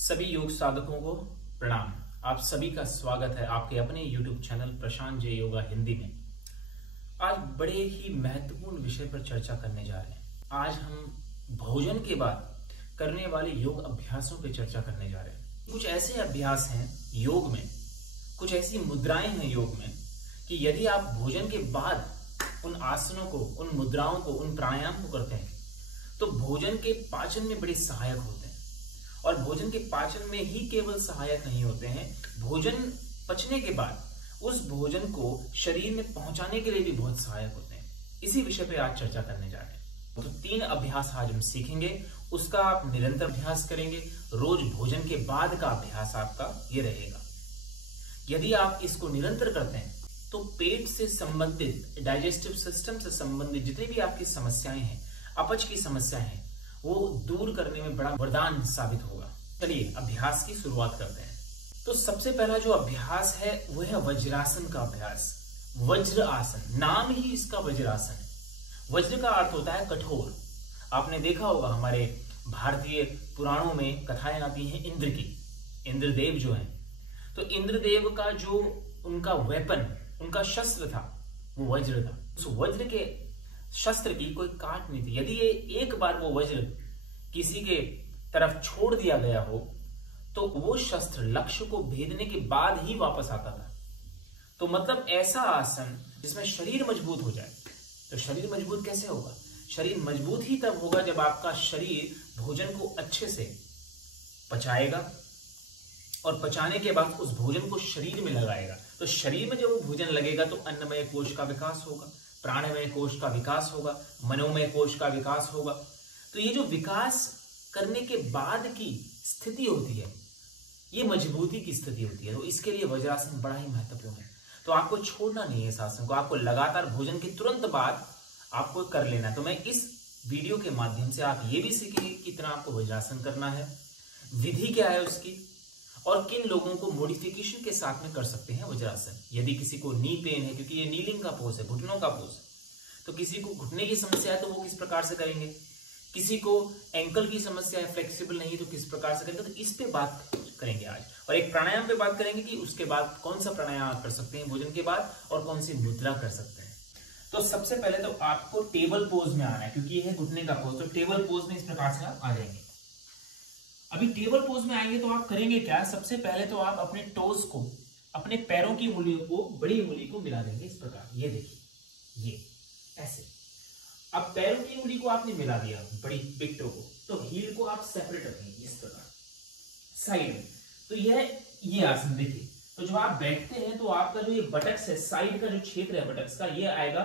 सभी योग साधकों को प्रणाम। आप सभी का स्वागत है आपके अपने YouTube चैनल प्रशांत जय योगा हिंदी में। आज बड़े ही महत्वपूर्ण विषय पर चर्चा करने जा रहे हैं। आज हम भोजन के बाद करने वाले योग अभ्यासों पर चर्चा करने जा रहे हैं। कुछ ऐसे अभ्यास हैं योग में, कुछ ऐसी मुद्राएं हैं योग में कि यदि आप भोजन के बाद उन आसनों को, उन मुद्राओं को, उन प्राणायाम को करते हैं तो भोजन के पाचन में बड़े सहायक होते हैं। और भोजन के पाचन में ही केवल सहायक नहीं होते हैं, भोजन पचने के बाद उस भोजन को शरीर में पहुंचाने के लिए भी बहुत सहायक होते हैं। इसी विषय पे आज चर्चा करने जा रहे हैं। तो 3 अभ्यास आज हम सीखेंगे, उसका आप निरंतर अभ्यास करेंगे। रोज भोजन के बाद का अभ्यास आपका ये रहेगा। यदि आप इसको निरंतर करते हैं तो पेट से संबंधित, डाइजेस्टिव सिस्टम से संबंधित जितनी भी आपकी समस्याएं हैं, अपच की समस्याएं हैं, वो दूर करने में बड़ा वरदान साबित होगा। चलिए अभ्यास की शुरुआत करते हैं। तो सबसे पहला जो अभ्यास है वो है वज्रासन का अभ्यास। वज्र आसन, नाम ही इसका वज्रासन है। वज्र का अर्थ होता है कठोर। आपने देखा होगा हमारे भारतीय पुराणों में कथाएं आती हैं इंद्र की। इंद्रदेव जो है, तो इंद्रदेव का जो उनका वेपन, उनका शस्त्र था वो वज्र था। उस वज्र के शस्त्र की कोई काट नहीं थी। यदि ये एक बार वो वज्र किसी के तरफ छोड़ दिया गया हो तो वो शस्त्र लक्ष्य को भेदने के बाद ही वापस आता था। तो मतलब ऐसा आसन जिसमें शरीर मजबूत हो जाए। तो शरीर मजबूत कैसे होगा? शरीर मजबूत ही तब होगा जब आपका शरीर भोजन को अच्छे से पचाएगा और पचाने के बाद उस भोजन को शरीर में लगाएगा। तो शरीर में जब वो भोजन लगेगा तो अन्नमय कोश का विकास होगा, प्राणमय कोश का विकास होगा, मनोमय कोश का विकास होगा। तो ये जो विकास करने के बाद की स्थिति होती है, ये मजबूती की स्थिति होती है। तो इसके लिए वज्रासन बड़ा ही महत्वपूर्ण है। तो आपको छोड़ना नहीं है इस आसन को, आपको लगातार भोजन के तुरंत बाद आपको कर लेना है। तो मैं इस वीडियो के माध्यम से आप ये भी सीखेंगे कितना आपको वज्रासन करना है, विधि क्या है उसकी, और किन लोगों को मॉडिफिकेशन के साथ में कर सकते हैं वज्रासन। यदि किसी को नी पेन है, क्योंकि ये नीलिंग का पोज है, घुटनों का पोज, तो किसी को घुटने की समस्या है तो वो किस प्रकार से करेंगे, किसी को एंकल की समस्या है, फ्लेक्सिबल नहीं है तो किस प्रकार से करेंगे। तो इस पे बात करेंगे आज। और एक प्राणायाम पे बात करेंगे कि उसके बाद कौन सा प्राणायाम आप कर सकते हैं भोजन के बाद और कौन सी मुद्रा कर सकते हैं। तो सबसे पहले तो आपको टेबल पोज में आना है, क्योंकि ये है घुटने का पोज। तो टेबल पोज में इस प्रकार से आप आ जाएंगे। अभी टेबल पोज में आएंगे तो आप करेंगे क्या? सबसे पहले तो आप अपने टोस को, अपने पैरों की उंगलियों को, बड़ी उंगली को मिला देंगे इस प्रकार। ये देखिए, ये ऐसे। अब पैरों की उंगली को आपने मिला दिया, बड़ी बिग टो को, तो हील को आप सेपरेट रखेंगे इस प्रकार साइड में। तो ये आसन देखिए। तो जब आप बैठते हैं तो आपका जो ये बटक्स है, साइड का जो क्षेत्र है बटक्स का, ये आएगा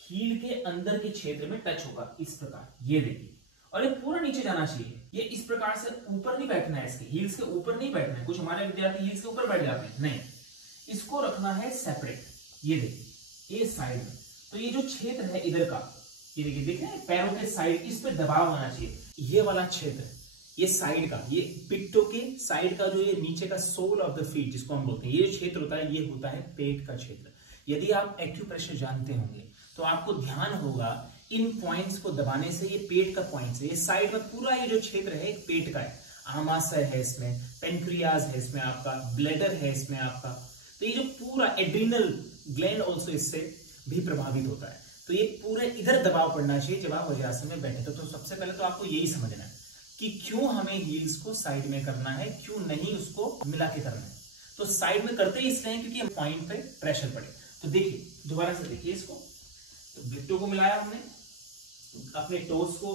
हील के अंदर के क्षेत्र में टच होगा इस प्रकार। ये देखिए, और ये पूरा नीचे जाना चाहिए। ये इस प्रकार से ऊपर नहीं बैठना है, इसके हील्स के ऊपर नहीं बैठना है। कुछ हमारे विद्यार्थी हील्स के ऊपर बैठ जाते हैं, नहीं, इसको रखना है सेपरेट। ये देखिए, ये साइड में। तो ये जो क्षेत्र है इधर का, ये देखिए, देख रहे हैं पैरों के साइड, इस पे दबाव आना चाहिए। ये वाला क्षेत्र, ये साइड का, ये पिट्टो के साइड का, जो ये नीचे का सोल ऑफ द फीट जिसको हम बोलते हैं, ये क्षेत्र होता है, ये होता है पेट का क्षेत्र। यदि आप एक्यूप्रेशर जानते होंगे तो आपको ध्यान होगा इन पॉइंट्स को दबाने से, ये पेट का पॉइंट्स है, ये साइड में पूरा ये जो क्षेत्र है पेट का है। आमाशय है इसमें, पेनक्रियाज है इसमें आपका, ब्लैडर है इसमें आपका। तो ये जो पूरा एड्रिनल ग्लैंड ऑल्सो इससे भी प्रभावित होता है। तो ये पूरे इधर दबाव पड़ना चाहिए जब आप वज्रासन में बैठे। तो सबसे पहले तो आपको यही समझना है कि क्यों हमें हील्स को साइड में करना है, क्यों नहीं उसको मिला के करना है। तो साइड में करते ही इसलिए क्योंकि पॉइंट पे प्रेशर पड़े। तो देखिए, दोबारा से देखिए इसको। तो बिट्टो को मिलाया हमने, अपने टोस को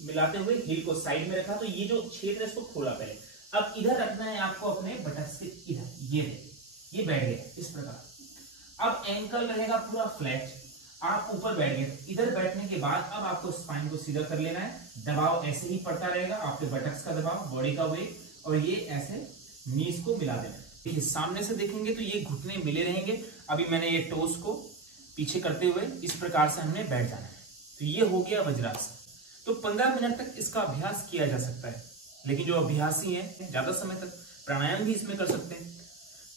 मिलाते हुए हील को साइड में रखा। तो ये जो क्षेत्र है इसको खोला पहले। अब इधर रखना है आपको अपने बटक्स के इधर। ये बैठ गया इस प्रकार। अब एंकल रहेगा पूरा फ्लैट, आप ऊपर बैठ गए। इधर बैठने के बाद अब आपको स्पाइन को सीधा कर लेना है। दबाव ऐसे ही पड़ता रहेगा, आपके बटक्स का दबाव, बॉडी का वेट, और ये ऐसे नीज को मिला देना है। देखिए, सामने से देखेंगे तो ये घुटने मिले रहेंगे। अभी मैंने ये टोस को पीछे करते हुए इस प्रकार से हमने बैठ जाना है। तो ये हो गया वज्रासन। तो 15 मिनट तक इसका अभ्यास किया जा सकता है, लेकिन जो अभ्यासी हैं ज्यादा समय तक प्राणायाम भी इसमें कर सकते हैं।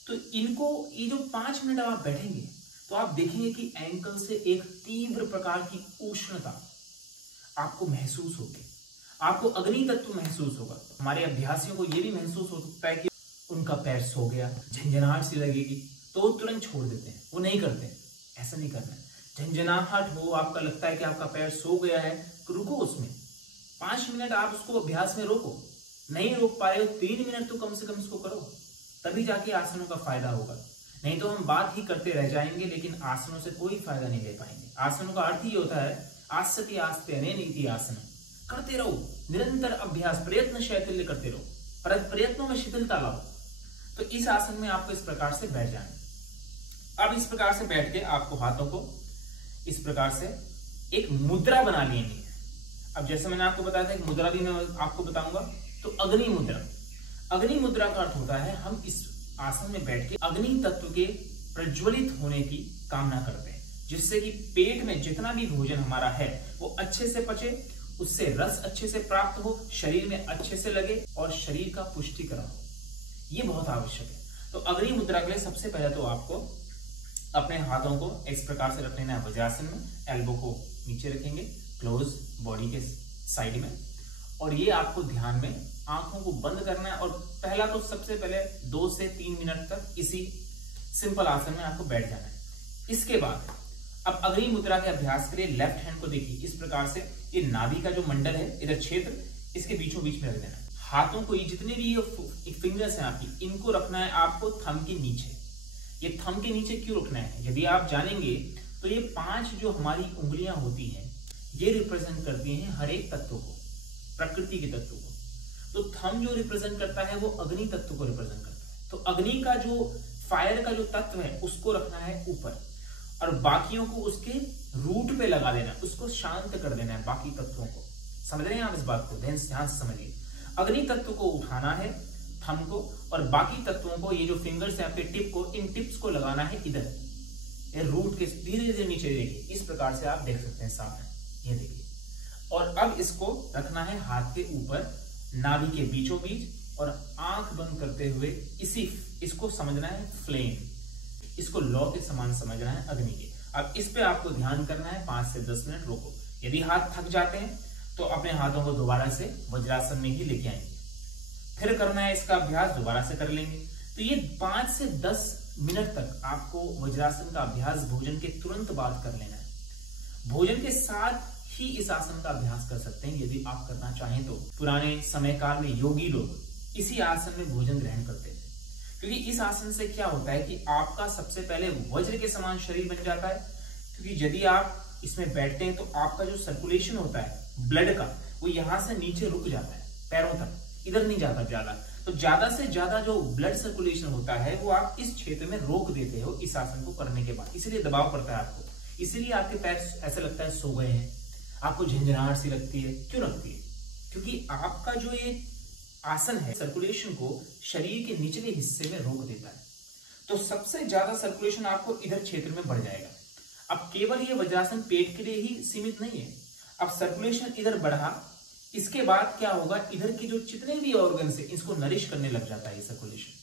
तो इनको, ये जो 5 मिनट आप बैठेंगे तो आप देखेंगे कि एंकल से एक तीव्र प्रकार की उष्णता आपको महसूस होगी। आपको अग्नि तत्व महसूस होगा। हमारे अभ्यासियों को यह भी महसूस हो सकता है कि उनका पैर सो गया, झंझनाहट सी लगेगी, तो वो तुरंत छोड़ देते हैं, वो नहीं करते। ऐसा नहीं करना है। झंझनाहट हो, आपका लगता है कि आपका पैर सो गया है, तो रुको उसमें 5 मिनट आप उसको अभ्यास में रोको। नहीं रोक पा रहे हो 3 मिनट तो कम से कम इसको करो, तभी जाके आसनों का फायदा होगा। नहीं तो हम बात ही करते रह जाएंगे, लेकिन आसनों से कोई फायदा नहीं ले पाएंगे। आसनों का अर्थ ही होता है आस्ते आस्ते अनेनीति आसन। करते रहो, निरंतर अभ्यास, प्रयत्न शैथिल्य करते रहो, प्रयत्नों में शिथिलता लाओ। तो इस आसन में आपको इस प्रकार से बैठ जाना। अब इस प्रकार से बैठ के आपको हाथों को इस प्रकार से एक मुद्रा बना लेनी है। अब जैसे मैंने आपको बताया था एक मुद्रा भी मैं आपको बताऊंगा, तो अग्नि मुद्रा। अग्नि मुद्रा का अर्थ होता है हम इस आसन में बैठ के अग्नि तत्व के प्रज्वलित होने की कामना करते हैं, जिससे कि पेट में जितना भी भोजन हमारा है वो अच्छे से पचे, उससे रस अच्छे से प्राप्त हो, शरीर में अच्छे से लगे और शरीर का पुष्टिकरण हो। ये बहुत आवश्यक है। तो अग्नि मुद्रा के लिए सबसे पहले तो आपको अपने हाथों को इस प्रकार से रख लेना है वज्रासन में। एल्बो को नीचे रखेंगे, क्लोज बॉडी के साइड में, और ये आपको ध्यान में आंखों को बंद करना है। और पहला तो सबसे पहले 2 से 3 मिनट तक इसी सिंपल आसन में आपको बैठ जाना है। इसके बाद अब अग्नि मुद्रा के अभ्यास के लिए लेफ्ट हैंड को देखिए इस प्रकार से, ये नाभि का जो मंडल है इधर क्षेत्र, इसके बीचों बीच में रख देना है। हाथों को, ये जितने भी फिंगर्स हैं आपकी, इनको रखना है आपको थंब के नीचे। ये थंब के नीचे क्यों रखना है, यदि आप जानेंगे तो ये 5 जो हमारी उंगलियां होती हैं ये रिप्रेजेंट करती हैं हर एक तत्व को, प्रकृति के तत्व को। तो थंब जो रिप्रेजेंट करता है वो अग्नि तत्व को रिप्रेजेंट करता है। तो अग्नि का जो फायर का जो तत्व है उसको रखना है ऊपर, और बाकियों को उसके रूट पे लगा देना है, उसको शांत कर देना है बाकी तत्वों को। समझ रहे हैं आप इस बात को, ध्यान से समझिए। अग्नि तत्व को उठाना है थंब को, और बाकी तत्वों को, ये जो फिंगर्स है आपके टिप को, इन टिप्स को लगाना है इधर, ये रूट के धीरे धीरे नीचे। देखिए इस प्रकार से आप देख सकते हैं सामने, ये देखिए। और अब इसको रखना है हाथ के ऊपर नाभि के बीचों बीच, और आंख बंद करते हुए इसको समझना है फ्लेम, इसको लौ के समान समझना है अग्नि के। अब इस पे आपको ध्यान करना है, 5 से 10 मिनट रोको। यदि हाथ थक जाते हैं तो अपने हाथों को दोबारा से वज्रासन में ही लेके आएंगे, फिर करना है इसका अभ्यास, दोबारा से कर लेंगे। तो ये 5 से 10 मिनट तक आपको वज्रासन का अभ्यास भोजन के तुरंत बाद कर लेना है। भोजन के साथ ही इस आसन का अभ्यास कर सकते हैं यदि आप करना चाहें तो। पुराने समय काल में योगी लोग इसी आसन में भोजन ग्रहण करते थे, क्योंकि इस आसन से क्या होता है कि आपका सबसे पहले वज्र के समान शरीर बन जाता है। क्योंकि यदि आप इसमें बैठते हैं तो आपका जो सर्कुलेशन होता है ब्लड का, वो यहां से नीचे रुक जाता है पैरों तक, इधर नहीं जाता ज्यादा। तो ज्यादा से ज्यादा जो ब्लड सर्कुलेशन होता है वो आप इस क्षेत्र में रोक देते हो इस आसन को करने के बाद, इसलिए दबाव पड़ता है आपको, इसीलिए आपके पैर ऐसा लगता है सो गए हैं, आपको झंझनाहट सी लगती है। क्यों लगती है? क्योंकि आपका जो ये आसन है सर्कुलेशन को शरीर के निचले हिस्से में रोक देता है। तो सबसे ज्यादा सर्कुलेशन आपको इधर क्षेत्र में बढ़ जाएगा। अब केवल ये वज्रासन पेट के लिए ही सीमित नहीं है, अब सर्कुलेशन इधर बढ़ा, इसके बाद क्या होगा, इधर के जो जितने भी ऑर्गन है इसको नरिश करने लग जाता है ये सर्कुलेशन,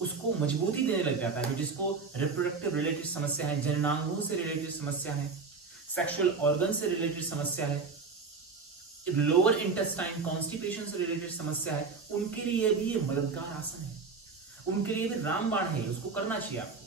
उसको मजबूती देने लग जाता है। जिसको रिप्रोडक्टिव रिलेटेड समस्या है, जननांगों से रिलेटेड समस्या है, सेक्सुअल ऑर्गन से रिलेटेड समस्या है, लोअर इंटेस्टाइन कॉन्स्टिपेशन से रिलेटेड समस्या है, उनके लिए भी ये मददगार आसन है, उनके लिए भी रामबाण है, उसको करना चाहिए आपको।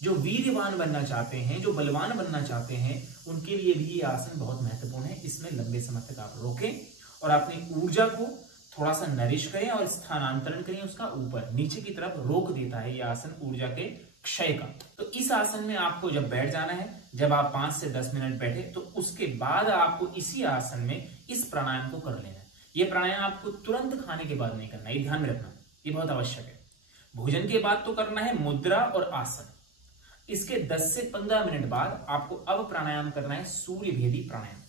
जो वीरवान बनना चाहते हैं, जो बलवान बनना चाहते हैं, उनके लिए भी ये आसन बहुत महत्वपूर्ण है। इसमें लंबे समय तक आप रोकें और अपनी ऊर्जा को थोड़ा सा नरिश करें और स्थानांतरण करें उसका ऊपर नीचे की तरफ, रोक देता है ये आसन ऊर्जा के क्षय का। तो इस आसन में आपको जब बैठ जाना है, जब आप 5 से 10 मिनट बैठे, तो उसके बाद आपको इसी आसन में इस प्राणायाम को कर लेना है। ये प्राणायाम आपको तुरंत खाने के बाद नहीं करना, ये ध्यान में रखना, ये बहुत आवश्यक है। भोजन के बाद तो करना है मुद्रा और आसन। इसके 10 से 15 मिनट बाद आपको अब प्राणायाम करना है सूर्य भेदी प्राणायाम,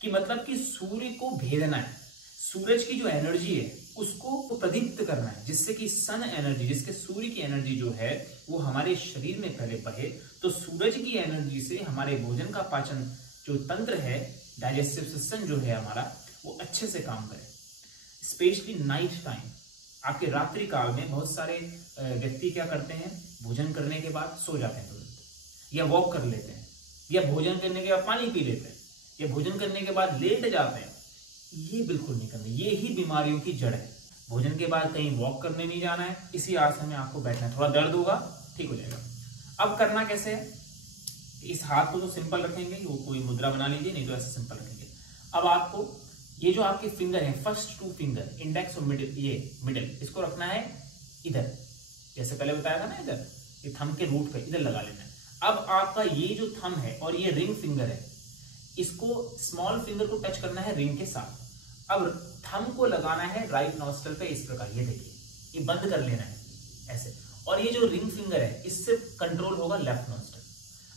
कि मतलब कि सूर्य को भेदना है, सूरज की जो एनर्जी है उसको प्रदीप्त करना है, जिससे कि सन एनर्जी, जिसके सूर्य की एनर्जी जो है वो हमारे शरीर में पहले बहे, तो सूरज की एनर्जी से हमारे भोजन का पाचन जो तंत्र है, डाइजेस्टिव सिस्टम जो है हमारा, वो अच्छे से काम करे। स्पेशली नाइट टाइम, आपके रात्रि काल में बहुत सारे व्यक्ति क्या करते हैं, भोजन करने के बाद सो जाते हैं तुरंत, या वॉक कर लेते हैं, या भोजन करने के बाद पानी पी लेते हैं, या भोजन करने के बाद लेट जाते हैं, ये बिल्कुल नहीं करना, ये ही बीमारियों की जड़ है। भोजन के बाद कहीं वॉक करने नहीं जाना है, इसी आसन में आपको बैठना है। थोड़ा दर्द होगा, ठीक हो जाएगा। अब करना कैसे है, इस हाथ को तो सिंपल रखेंगे, वो कोई मुद्रा बना लीजिए, नहीं तो ऐसे सिंपल रखेंगे। अब आपको ये जो आपके फिंगर है, फर्स्ट 2 फिंगर, इंडेक्स और मिडिल, ये मिडिल, इसको रखना है इधर, जैसे पहले बताया था ना, इधर ये थंब के रूट पे इधर लगा लेना है। अब आपका ये जो थंब है और ये रिंग फिंगर है, इसको स्मॉल फिंगर को टच करना है रिंग के साथ। अब थंब को लगाना है राइट नॉस्ट्रल पे, इस प्रकार, ये देखिए, ये बंद कर लेना है ऐसे, और ये जो रिंग फिंगर है इससे कंट्रोल होगा लेफ्ट नॉस्ट्रल।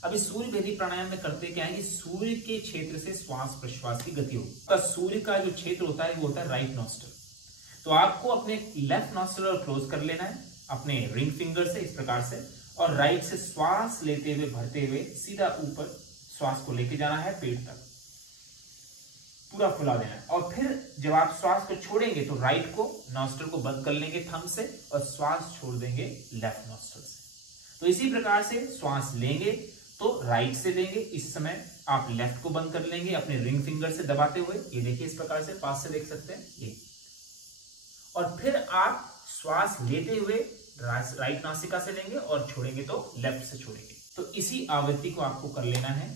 अभी सूर्य भेदी प्राणायाम में करते क्या है कि सूर्य के क्षेत्र से श्वास प्रश्वास की गति होगी। तो सूर्य का जो क्षेत्र होता है वो होता है राइट नॉस्ट्रल। तो आपको अपने लेफ्ट नॉस्ट्रल क्लोज कर लेना है अपने रिंग फिंगर से, इस प्रकार से, और राइट से श्वास लेते हुए भरते हुए सीधा ऊपर श्वास को लेके जाना है पेट तक, पूरा फुला देना है। और फिर जब आप श्वास को छोड़ेंगे तो राइट को नॉस्ट्रल को बंद कर लेंगे थंब से और श्वास छोड़ देंगे लेफ्ट नॉस्ट्रल से। तो इसी प्रकार से श्वास लेंगे तो राइट से लेंगे, इस समय आप लेफ्ट को बंद कर लेंगे अपने रिंग फिंगर से दबाते हुए, ये देखिए इस प्रकार से, पास से देख सकते हैं ये। और फिर आप श्वास लेते हुए राइट नासिका से लेंगे और छोड़ेंगे तो लेफ्ट से छोड़ेंगे। तो इसी आवृत्ति को आपको कर लेना है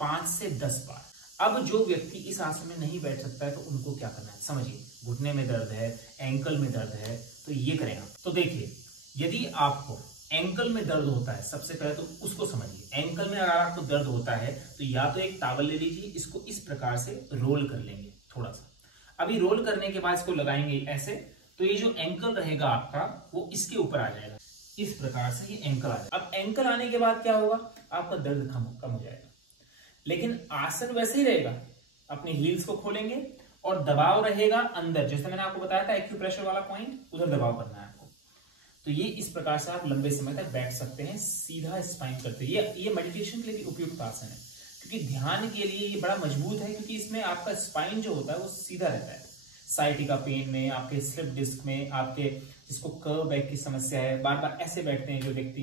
5 से 10 बार। अब जो व्यक्ति इस आसन में नहीं बैठ सकता है तो उनको क्या करना है, समझिए। घुटने में दर्द है, एंकल में दर्द है, तो ये करें आप। तो देखिए, यदि आपको एंकल में दर्द होता है, सबसे पहले तो उसको समझिए। एंकल में अगर आपको दर्द होता है तो या तो एक टॉवल ले लीजिए, इसको इस प्रकार से रोल कर लेंगे थोड़ा सा। अभी रोल करने के बाद इसको लगाएंगे ऐसे, तो ये जो एंकल रहेगा आपका वो इसके ऊपर आ जाएगा, इस प्रकार से ये एंकल आ जाएगा। अब एंकल आने के बाद क्या होगा, आपका दर्द कम हो जाएगा। लेकिन आसन वैसे ही रहेगा, अपने हील्स को खोलेंगे और दबाव रहेगा अंदर, जैसे मैंने आपको बताया था एक्यूप्रेशर वाला पॉइंट, उधर दबाव करना है आपको। तो ये इस प्रकार से आप लंबे समय तक बैठ सकते हैं सीधा स्पाइन करते। ये मेडिटेशन के लिए भी उपयुक्त आसन है, क्योंकि ध्यान के लिए ये बड़ा मजबूत है, क्योंकि इसमें आपका स्पाइन जो होता है वो सीधा रहता है। साइटिका पेन में, आपके स्लिप डिस्क में, आपके जिसको कर्व बैक की समस्या है, बार बार ऐसे बैठते हैं जो व्यक्ति,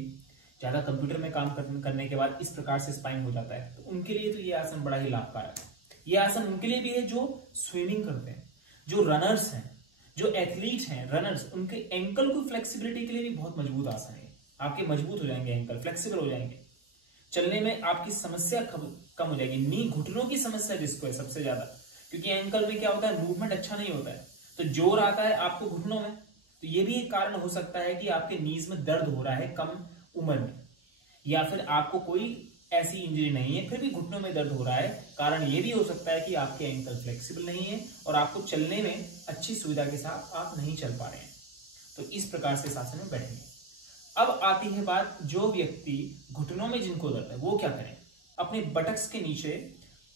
ज्यादा कंप्यूटर में काम करने के बाद इस प्रकार से स्पाइन हो जाता है, तो उनके लिए तो ये आसन बड़ा ही लाभकारक है। ये आसन उनके लिए भी है जो स्विमिंग करते हैं, जो रनर्स हैं, जो एथलीट हैं, रनर्स, उनके एंकल को फ्लेक्सिबिलिटी के लिए भी बहुत मजबूत आसन है। आपके मजबूत हो जाएंगे एंकल, फ्लेक्सिबल हो जाएंगे, चलने में आपकी समस्या कम हो जाएगी। नी घुटनों की समस्या जिसको है सबसे ज्यादा, क्योंकि एंकल में क्या होता है, मूवमेंट अच्छा नहीं होता है, तो जोर आता है आपको घुटनों में। तो ये भी एक कारण हो सकता है कि आपके नीज में दर्द हो रहा है कम उम्र में, या फिर आपको कोई ऐसी इंजरी नहीं है फिर भी घुटनों में दर्द हो रहा है। कारण ये भी हो सकता है कि आपके एंकल फ्लेक्सिबल नहीं है और आपको चलने में अच्छी सुविधा के साथ आप नहीं चल पा रहे हैं। तो इस प्रकार से इस आसन में बैठेंगे। अब आती है बात, जो व्यक्ति घुटनों में जिनको दर्द है वो क्या करें, अपने बटक्स के नीचे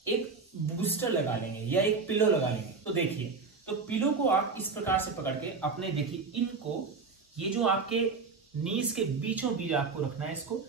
एक बूस्टर लगा लेंगे या एक पिलो लगा लेंगे। तो देखिए, तो पिलो को आप इस प्रकार से पकड़ के अपने, देखिए इनको, ये जो आपके नीज के बीचों बीच आपको रखना है इसको,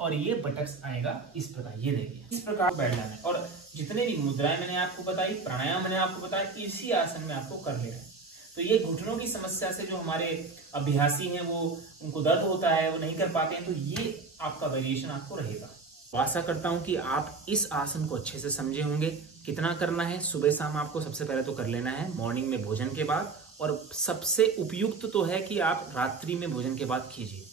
और ये बटक्स आएगा इस प्रकार, ये देखिए इस प्रकार बैठ जाना है। और जितने भी मुद्राएं मैंने आपको बताई, प्राणायाम मैंने आपको बताया, इसी आसन में आपको कर लेना है। तो ये घुटनों की समस्या से जो हमारे अभ्यासी हैं, वो उनको दर्द होता है, वो नहीं कर पाते हैं, तो ये आपका वेरिएशन आपको रहेगा। आशा करता हूं कि आप इस आसन को अच्छे से समझे होंगे। कितना करना है, सुबह शाम आपको सबसे पहले तो कर लेना है, मॉर्निंग में भोजन के बाद, और सबसे उपयुक्त तो है कि आप रात्रि में भोजन के बाद कीजिए,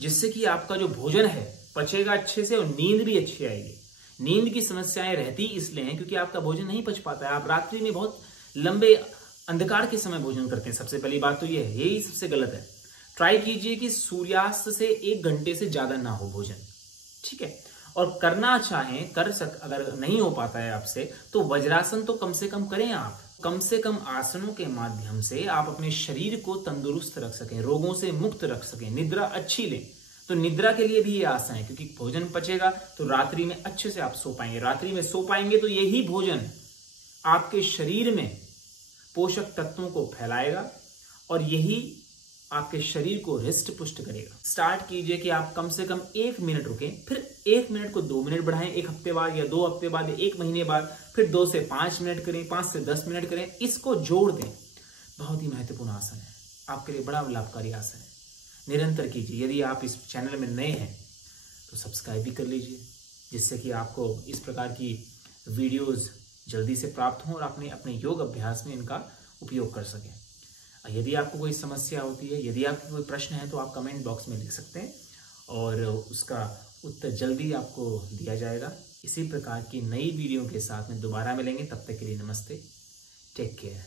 जिससे कि आपका जो भोजन है पचेगा अच्छे से और नींद भी अच्छी आएगी। नींद की समस्याएं रहती इसलिए हैं क्योंकि आपका भोजन नहीं पच पाता है, आप रात्रि में बहुत लंबे अंधकार के समय भोजन करते हैं। सबसे पहली बात तो ये है, यही सबसे गलत है। ट्राई कीजिए कि सूर्यास्त से 1 घंटे से ज्यादा ना हो भोजन, ठीक है। और करना चाहें अगर नहीं हो पाता है आपसे, तो वज्रासन तो कम से कम करें आप। कम से कम आसनों के माध्यम से आप अपने शरीर को तंदुरुस्त रख सकें, रोगों से मुक्त रख सकें, निद्रा अच्छी लें। तो निद्रा के लिए भी ये आसन है, क्योंकि भोजन पचेगा तो रात्रि में अच्छे से आप सो पाएंगे। रात्रि में सो पाएंगे तो यही भोजन आपके शरीर में पोषक तत्वों को फैलाएगा और यही आपके शरीर को हृष्ट पुष्ट करेगा। स्टार्ट कीजिए कि आप कम से कम 1 मिनट रुकें, फिर 1 मिनट को 2 मिनट बढ़ाएं, 1 हफ्ते बाद या 2 हफ्ते बाद, 1 महीने बाद, फिर 2 से 5 मिनट करें, 5 से 10 मिनट करें, इसको जोड़ दें। बहुत ही महत्वपूर्ण आसन है, आपके लिए बड़ा लाभकारी आसन है। निरंतर कीजिए। यदि आप इस चैनल में नए हैं तो सब्सक्राइब भी कर लीजिए, जिससे कि आपको इस प्रकार की वीडियोस जल्दी से प्राप्त हों और अपने अपने योग अभ्यास में इनका उपयोग कर सकें। यदि आपको कोई समस्या होती है, यदि आपके कोई प्रश्न है तो आप कमेंट बॉक्स में लिख सकते हैं और उसका उत्तर जल्दी आपको दिया जाएगा। इसी प्रकार की नई वीडियो के साथ में दोबारा मिलेंगे, तब तक के लिए नमस्ते, टेक केयर।